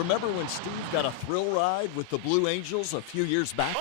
Remember when Steve got a thrill ride with the Blue Angels a few years back?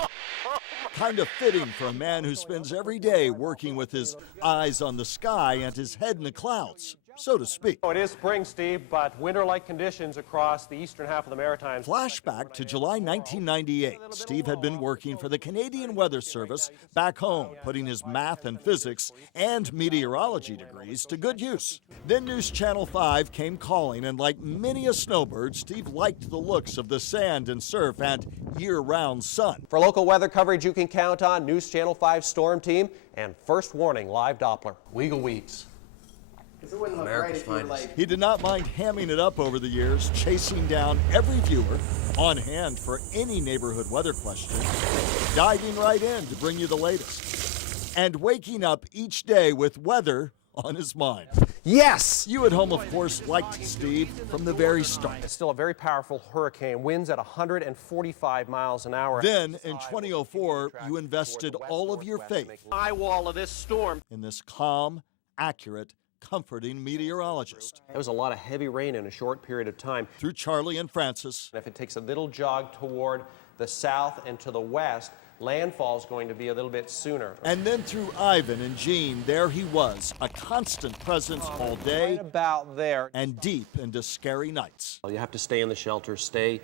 Kind of fitting for a man who spends every day working with his eyes on the sky and his head in the clouds, so to speak. It is spring, Steve, but winter-like conditions across the eastern half of the Maritimes. Flashback to July 1998. Steve had been working for the Canadian Weather Service back home, putting his math and physics and meteorology degrees to good use. Then News Channel 5 came calling, and like many a snowbird, Steve liked the looks of the sand and surf and year-round sun. For local weather coverage you can count on, News Channel 5 Storm Team and First Warning Live Doppler. Weagle Weeks. Because it wouldn't look right if you were like... He did not mind hamming it up over the years, chasing down every viewer, on hand for any neighborhood weather question, diving right in to bring you the latest, and waking up each day with weather on his mind. Yes! You at home, of course, liked Steve from the very start. It's still a very powerful hurricane, winds at 145 miles an hour. Then, in 2004, you invested all of your faith Eye wall of this storm. in this calm, accurate, comforting meteorologist. There was a lot of heavy rain in a short period of time. Through Charlie and Francis, If it takes a little jog toward the south and to the west, landfall is going to be a little bit sooner. and then through Ivan and Jean, there he was, a constant presence all day Right about there. and deep into scary nights. You have to stay in the shelter, stay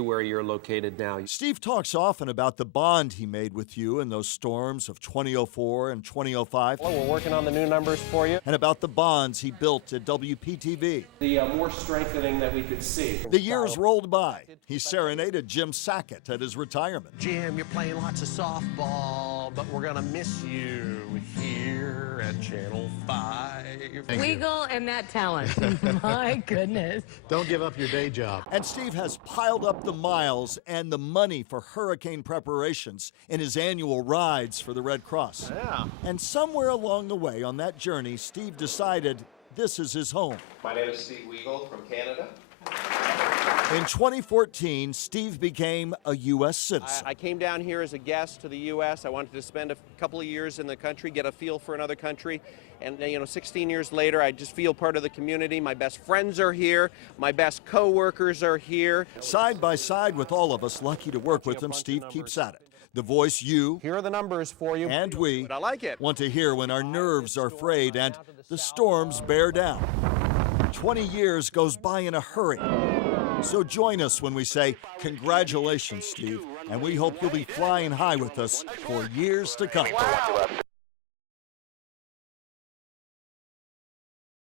where you're located now. Steve talks often about the bond he made with you in those storms of 2004 and 2005, Well, we're working on the new numbers for you. and about the bonds he built at WPTV. The more strengthening that we could see. The years rolled by. He serenaded Jim Sackett at his retirement. Jim, you're playing lots of softball, but we're gonna miss you here at Channel 5. Weagle and that talent. My goodness. Don't give up your day job. And Steve has piled up the miles and the money for hurricane preparations in his annual rides for the Red Cross. Yeah. And somewhere along the way on that journey, Steve decided this is his home. My name is Steveweagle from Canada. In 2014, Steve became a U.S. citizen. I came down here as a guest to the U.S. I wanted to spend a couple of years in the country, get a feel for another country. And, 16 years later, I just feel part of the community. My best friends are here. My best co-workers are here. Side by side with all of us lucky to work with him, Steve keeps at it. The voice you Here are the numbers for you. and we But I like it. want to hear when our nerves are frayed and the storms bear down. 20 years goes by in a hurry. So join us when we say, congratulations, Steve, and we hope you'll be flying high with us for years to come.